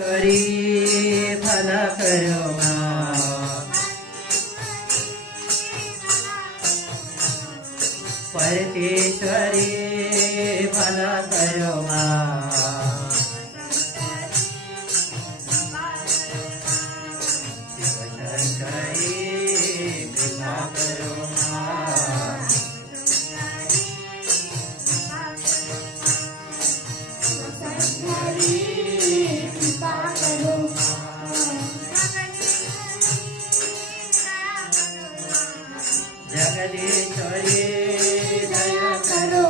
हरी भला करो परमेश्वरी भला करो शिवशंकरी कृपा करो जगदीश्वरी दया करो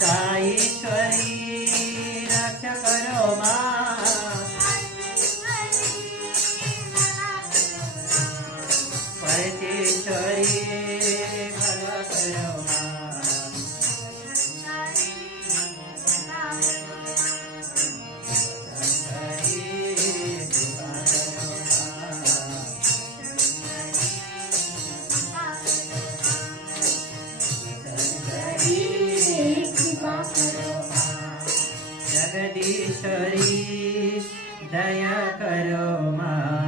साईश्वरी रक्षा करो परमेश्वरी भला करो जगदीश्वरी दया करो माँ।